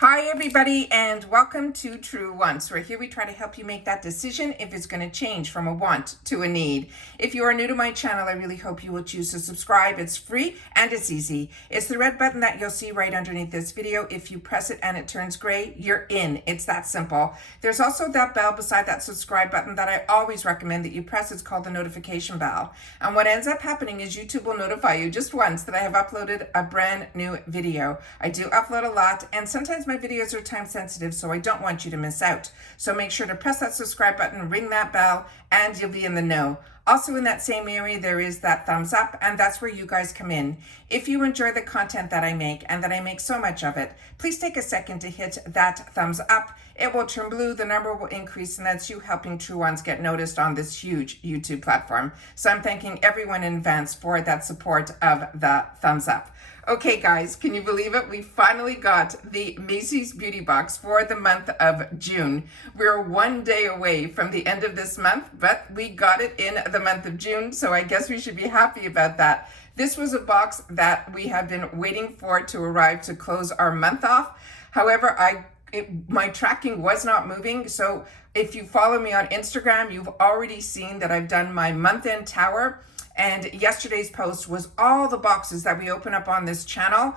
Hi everybody and welcome to True Wants, where here we try to help you make that decision if it's going to change from a want to a need. If you are new to my channel, I really hope you will choose to subscribe. It's free and it's easy. It's the red button that you'll see right underneath this video. If you press it and it turns gray, you're in. It's that simple. There's also that bell beside that subscribe button that I always recommend that you press. It's called the notification bell. And what ends up happening is YouTube will notify you just once that I have uploaded a brand new video. I do upload a lot, and sometimes my videos are time sensitive, so I don't want you to miss out. So make sure to press that subscribe button, ring that bell, and you'll be in the know. Also in that same area, there is that thumbs up, and that's where you guys come in. If you enjoy the content that I make, and that I make so much of it, please take a second to hit that thumbs up. It will turn blue, the number will increase, and that's you helping True Ones get noticed on this huge YouTube platform. So I'm thanking everyone in advance for that support of the thumbs up. Okay guys, can you believe it? We finally got the Macy's beauty box for the month of June. We're one day away from the end of this month, but we got it in the month of June, so I guess we should be happy about that. This was a box that we have been waiting for to arrive to close our month off. However, my tracking was not moving, so if you follow me on Instagram, you've already seen that I've done my month-end tower. And yesterday's post was all the boxes that we open up on this channel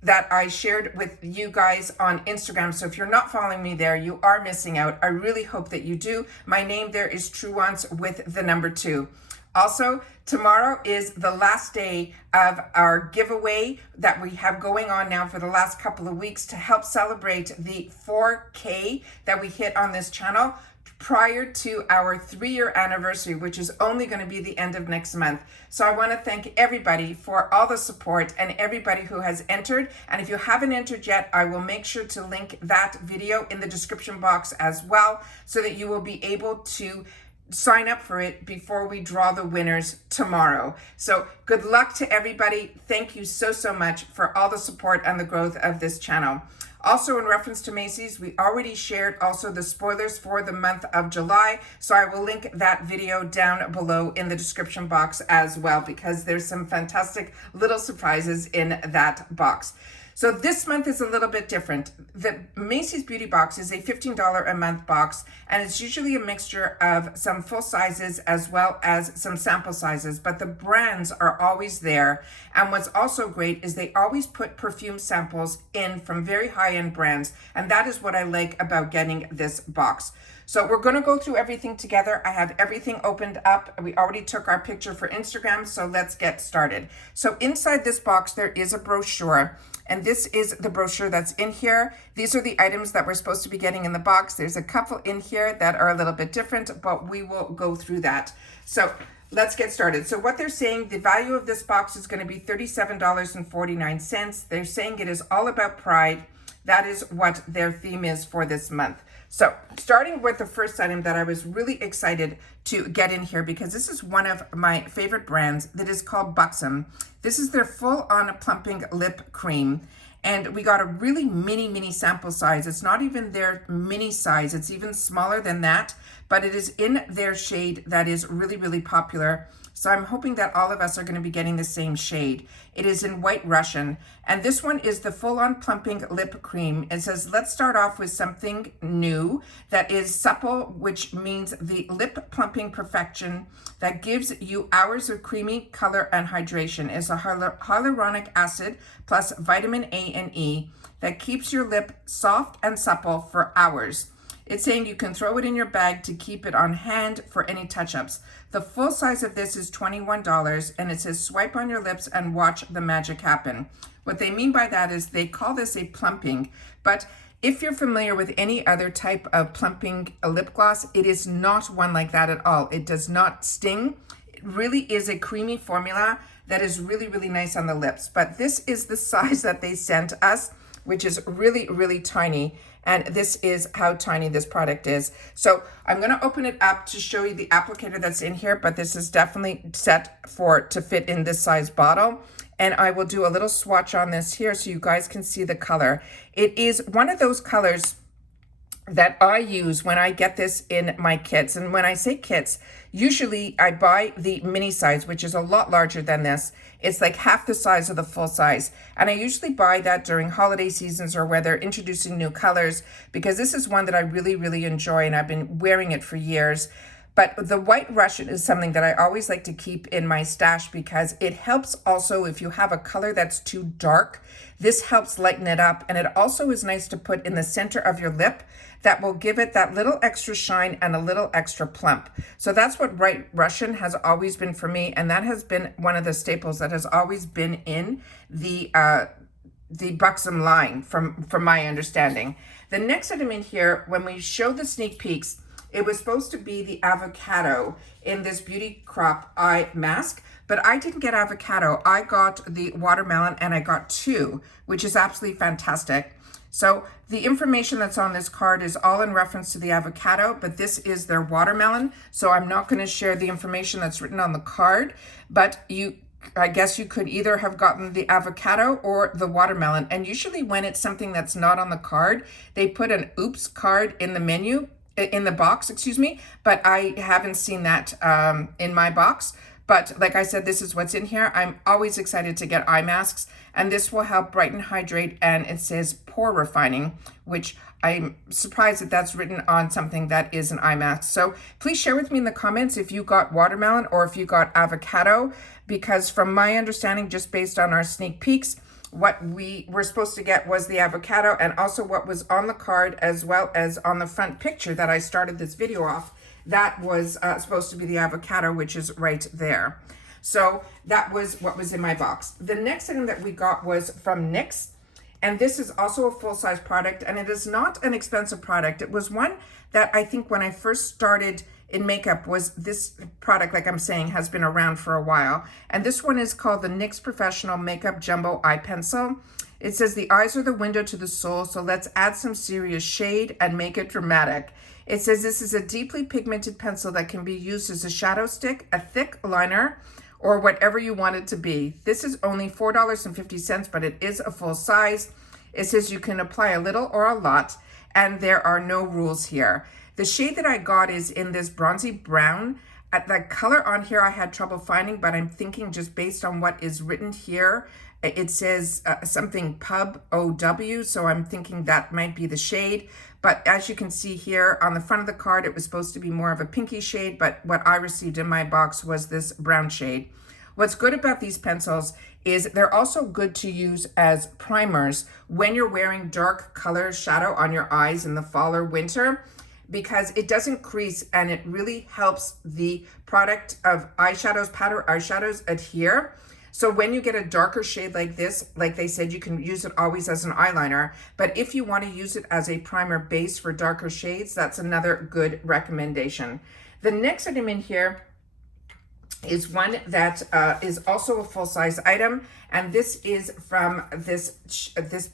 that I shared with you guys on Instagram. So if you're not following me there, you are missing out. I really hope that you do. My name there is True Wants with the number 2. Also, tomorrow is the last day of our giveaway that we have going on now for the last couple of weeks to help celebrate the 4K that we hit on this channel prior to our 3-year anniversary, which is only going to be the end of next month. So I want to thank everybody for all the support and everybody who has entered. And if you haven't entered yet, I will make sure to link that video in the description box as well, so that you will be able to sign up for it before we draw the winners tomorrow. So good luck to everybody. Thank you so much for all the support and the growth of this channel. Also, in reference to Macy's, we already shared also the spoilers for the month of July. So I will link that video down below in the description box as well, because there's some fantastic little surprises in that box. So this month is a little bit different. The Macy's Beauty Box is a $15 a month box, and it's usually a mixture of some full sizes as well as some sample sizes, but the brands are always there. And what's also great is they always put perfume samples in from very high-end brands, and that is what I like about getting this box. So we're going to go through everything together. I have everything opened up. We already took our picture for Instagram, so let's get started. So inside this box, there is a brochure, and this is the brochure that's in here. These are the items that we're supposed to be getting in the box. There's a couple in here that are a little bit different, but we will go through that. So let's get started. So what they're saying, the value of this box is going to be $37.49. They're saying it is all about pride. That is what their theme is for this month. So starting with the first item that I was really excited to get in here, because this is one of my favorite brands that is called Buxom. This is their full-on plumping lip cream. And we got a really mini sample size. It's not even their mini size. It's even smaller than that, but it is in their shade that is really popular. So I'm hoping that all of us are going to be getting the same shade. It is in White Russian, and this one is the full-on plumping lip cream. It says, let's start off with something new that is supple, which means the lip plumping perfection that gives you hours of creamy color and hydration. It's a hyaluronic acid plus vitamin A and E that keeps your lip soft and supple for hours. It's saying you can throw it in your bag to keep it on hand for any touch-ups. The full size of this is $21, and it says swipe on your lips and watch the magic happen. What they mean by that is they call this a plumping, but if you're familiar with any other type of plumping lip gloss, it is not one like that at all. It does not sting. It really is a creamy formula that is really nice on the lips. But this is the size that they sent us, which is really tiny. And this is how tiny this product is. So I'm going to open it up to show you the applicator that's in here, but this is definitely set to fit in this size bottle. And I will do a little swatch on this here so you guys can see the color. It is one of those colors that I use when I get this in my kits. And when I say kits, usually I buy the mini size, which is a lot larger than this. It's like half the size of the full size. And I usually buy that during holiday seasons or where they're introducing new colors, because this is one that I really, really enjoy and I've been wearing it for years. But the White Russian is something that I always like to keep in my stash because it helps also if you have a color that's too dark. This helps lighten it up, and it also is nice to put in the center of your lip. That will give it that little extra shine and a little extra plump. So that's what White Russian has always been for me, and that has been one of the staples that has always been in the Buxom line from my understanding. The next item in here, when we show the sneak peeks, it was supposed to be the avocado in this Beauty Crop Eye Mask, but I didn't get avocado. I got the watermelon, and I got two, which is absolutely fantastic. So the information that's on this card is all in reference to the avocado, but this is their watermelon. So I'm not going to share the information that's written on the card, but I guess you could either have gotten the avocado or the watermelon. And usually when it's something that's not on the card, they put an oops card in the menu, in the box, excuse me, but I haven't seen that in my box. But like I said, this is what's in here. I'm always excited to get eye masks, and this will help brighten, hydrate, and it says pore refining, which I'm surprised that that's written on something that is an eye mask. So please share with me in the comments if you got watermelon or if you got avocado, because from my understanding, just based on our sneak peeks, what we were supposed to get was the avocado, and also what was on the card as well as on the front picture that I started this video off. That was supposed to be the avocado, which is right there. So that was what was in my box. The next item that we got was from NYX, and this is also a full-size product, and it is not an expensive product. It was one that I think when I first started in makeup was this product, like I'm saying, has been around for a while. And this one is called the NYX Professional Makeup Jumbo Eye Pencil. It says the eyes are the window to the soul, so let's add some serious shade and make it dramatic. It says this is a deeply pigmented pencil that can be used as a shadow stick, a thick liner, or whatever you want it to be. This is only $4.50, but it is a full size. It says you can apply a little or a lot, and there are no rules here. The shade that I got is in this bronzy brown. The color on here I had trouble finding, but I'm thinking just based on what is written here, it says something pub OW, so I'm thinking that might be the shade. But as you can see here on the front of the card, it was supposed to be more of a pinky shade, but what I received in my box was this brown shade. What's good about these pencils is they're also good to use as primers when you're wearing dark color shadow on your eyes in the fall or winter, because it doesn't crease and it really helps the product of eyeshadows, powder eyeshadows adhere. So when you get a darker shade like this, like they said, you can use it always as an eyeliner. But if you want to use it as a primer base for darker shades, that's another good recommendation. The next item in here is one that is also a full-size item, and this is from this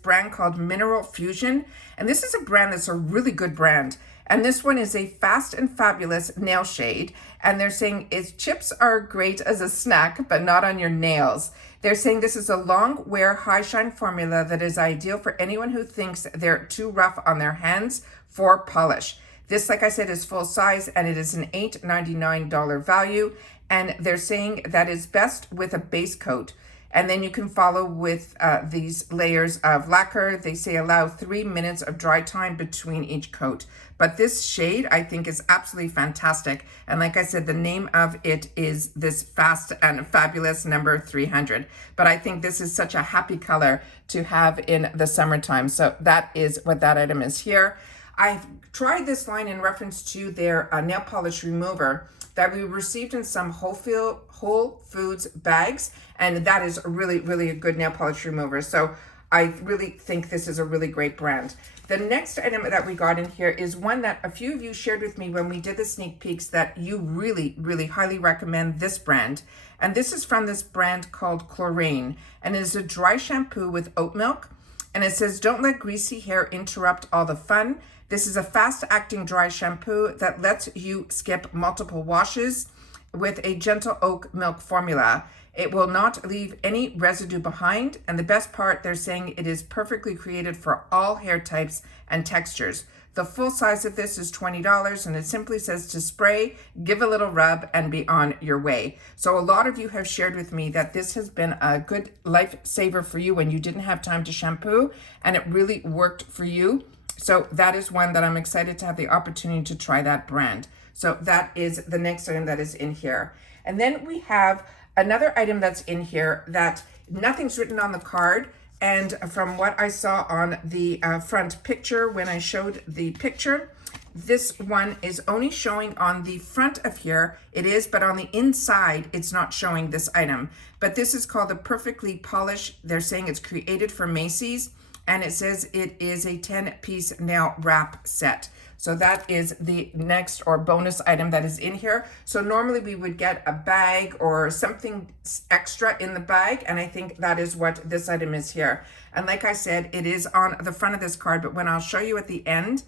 brand called Mineral Fusion. And this is a brand that's a really good brand. And this one is a Fast and Fabulous nail shade. And they're saying its chips are great as a snack, but not on your nails. They're saying this is a long wear high shine formula that is ideal for anyone who thinks they're too rough on their hands for polish. This, like I said, is full size, and it is an $8.99 value. And they're saying that is best with a base coat. And then you can follow with these layers of lacquer. They say allow 3 minutes of dry time between each coat. But this shade, I think, is absolutely fantastic. And like I said, the name of it is this Fast and Fabulous number 300. But I think this is such a happy color to have in the summertime. So that is what that item is here. I've tried this line in reference to their nail polish remover that we received in some Whole Foods bags, and that is really, really a good nail polish remover. So I really think this is a really great brand. The next item that we got in here is one that a few of you shared with me when we did the sneak peeks, that you really, really highly recommend this brand. And this is from this brand called Chlorine, and it is a dry shampoo with oat milk. And it says, don't let greasy hair interrupt all the fun. This is a fast-acting dry shampoo that lets you skip multiple washes with a gentle oat milk formula. It will not leave any residue behind. And the best part, they're saying it is perfectly created for all hair types and textures. The full size of this is $20, and it simply says to spray, give a little rub, and be on your way. So a lot of you have shared with me that this has been a good lifesaver for you when you didn't have time to shampoo, and it really worked for you. So that is one that I'm excited to have the opportunity to try that brand. So that is the next item that is in here. And then we have another item that's in here that nothing's written on the card. And from what I saw on the front picture, when I showed the picture, this one is only showing on the front of here. It is, but on the inside, it's not showing this item. But this is called a Perfectly Polished. They're saying it's created for Macy's, and it says it is a 10-piece nail wrap set. So that is the next or bonus item that is in here. So normally we would get a bag or something extra in the bag, and I think that is what this item is here. And like I said, it is on the front of this card, but when I'll show you at the end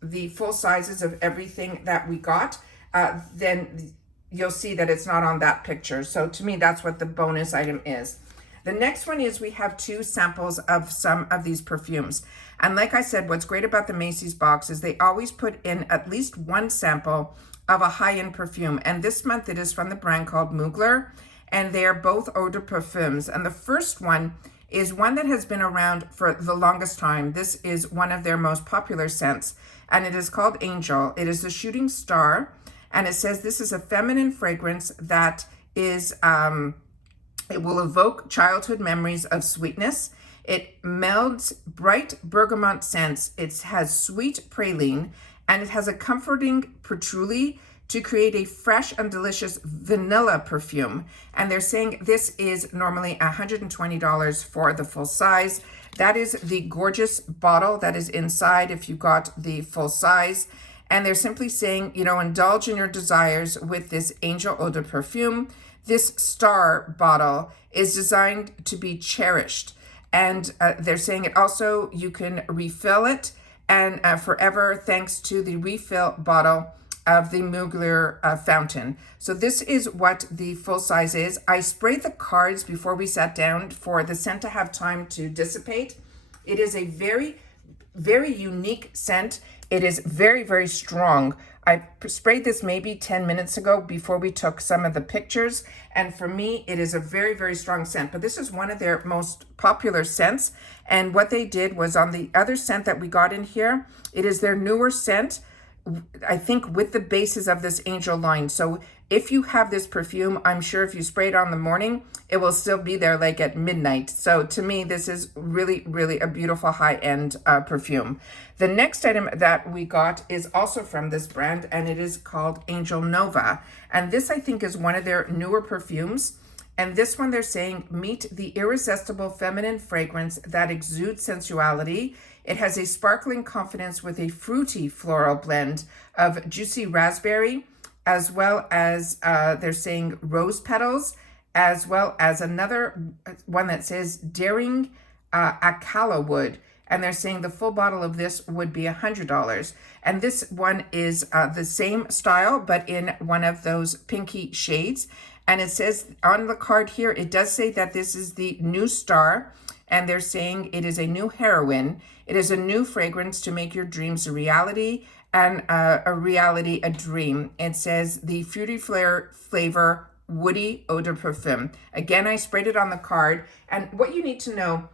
the full sizes of everything that we got, then you'll see that it's not on that picture. So to me, that's what the bonus item is. The next one is we have 2 samples of some of these perfumes. And like I said, what's great about the Macy's box is they always put in at least 1 sample of a high-end perfume. And this month it is from the brand called Mugler, and they are both eau de parfums. And the first one is one that has been around for the longest time. This is one of their most popular scents, and it is called Angel. It is the Shooting Star, and it says this is a feminine fragrance that is... it will evoke childhood memories of sweetness. It melds bright bergamot scents. It has sweet praline, and it has a comforting patchouli to create a fresh and delicious vanilla perfume. And they're saying this is normally $120 for the full size. That is the gorgeous bottle that is inside if you got the full size. And they're simply saying, you know, indulge in your desires with this Angel Eau de Perfume. This star bottle is designed to be cherished. And they're saying it also, you can refill it and forever thanks to the refill bottle of the Mugler fountain. So this is what the full size is. I sprayed the cards before we sat down for the scent to have time to dissipate. It is a very, very unique scent. It is very, very strong. I sprayed this maybe 10 minutes ago before we took some of the pictures. And for me, it is a very, very strong scent. But this is one of their most popular scents. And what they did was on the other scent that we got in here, it is their newer scent, I think, with the bases of this Angel line. So if you have this perfume, I'm sure if you spray it on the morning, it will still be there like at midnight. So to me, this is really, really a beautiful high-end perfume. The next item that we got is also from this brand, and it is called Angel Nova. And this, I think, is one of their newer perfumes. And this one, they're saying, meet the irresistible feminine fragrance that exudes sensuality. It has a sparkling confidence with a fruity floral blend of juicy raspberry, as well as they're saying rose petals, as well as another one that says daring acala wood. And they're saying the full bottle of this would be $100. And this one is the same style, but in one of those pinky shades. And it says on the card here, it does say that this is the new star. And they're saying it is a new heroine. It is a new fragrance to make your dreams a reality, and a reality a dream. It says the fruity flavor woody eau de parfum. Again, I sprayed it on the card. And what you need to know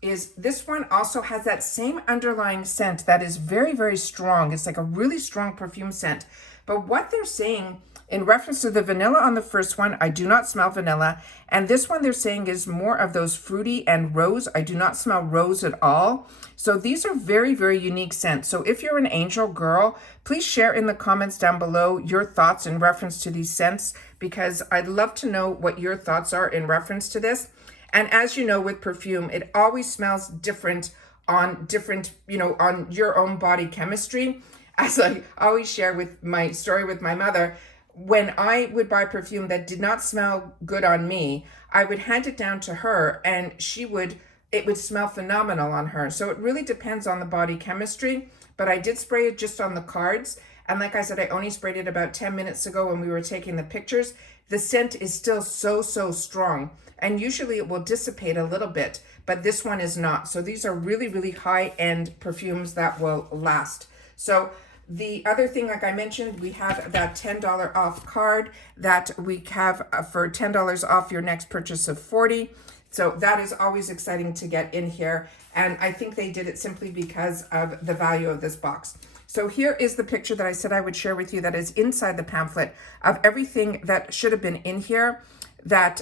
is this one also has that same underlying scent that is very, very strong. It's like a really strong perfume scent. But what they're saying in reference to the vanilla on the first one, I do not smell vanilla. And this one they're saying is more of those fruity and rose. I do not smell rose at all. So these are very, very unique scents. So if you're an Angel girl, please share in the comments down below your thoughts in reference to these scents, because I'd love to know what your thoughts are in reference to this. And as you know, with perfume, it always smells different on different, on your own body chemistry. As I always share with my story with my mother, when I would buy perfume that did not smell good on me, I would hand it down to her, and it would smell phenomenal on her. So it really depends on the body chemistry, but I did spray it just on the cards. And like I said, I only sprayed it about 10 minutes ago when we were taking the pictures. The scent is still so strong. And usually it will dissipate a little bit, but this one is not. So these are really high-end perfumes that will last. So the other thing, like I mentioned, we have that $10 off card that we have for $10 off your next purchase of 40. So that is always exciting to get in here. And I think they did it simply because of the value of this box. So here is the picture that I said I would share with you that is inside the pamphlet of everything that should have been in here, that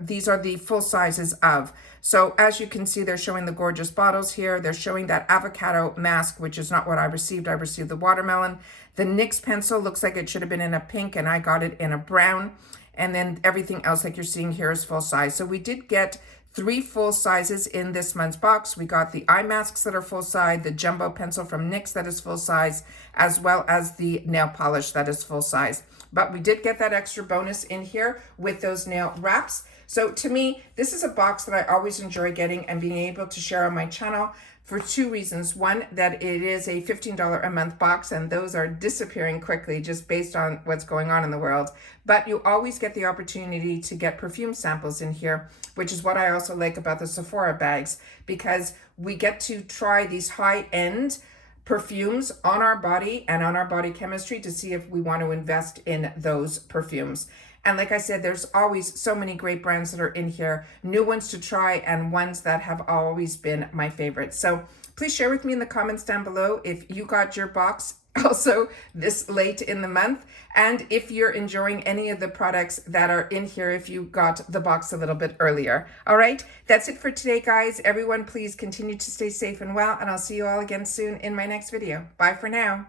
these are the full sizes of. So as you can see, they're showing the gorgeous bottles here. They're showing that avocado mask, which is not what I received. I received the watermelon. The NYX pencil looks like it should have been in a pink, and I got it in a brown. And then everything else like you're seeing here is full size. So we did get 3 full sizes in this month's box. We got the eye masks that are full size, the jumbo pencil from NYX that is full size, as well as the nail polish that is full size. But we did get that extra bonus in here with those nail wraps. So to me, this is a box that I always enjoy getting and being able to share on my channel for 2 reasons. One, that it is a $15 a month box, and those are disappearing quickly just based on what's going on in the world. But you always get the opportunity to get perfume samples in here, which is what I also like about the Sephora bags, because we get to try these high-end perfumes on our body and on our body chemistry to see if we want to invest in those perfumes. And like I said, there's always so many great brands that are in here, new ones to try and ones that have always been my favorite. So please share with me in the comments down below if you got your box also this late in the month, and if you're enjoying any of the products that are in here, if you got the box a little bit earlier. All right, that's it for today, guys. Everyone, please continue to stay safe and well, and I'll see you all again soon in my next video. Bye for now.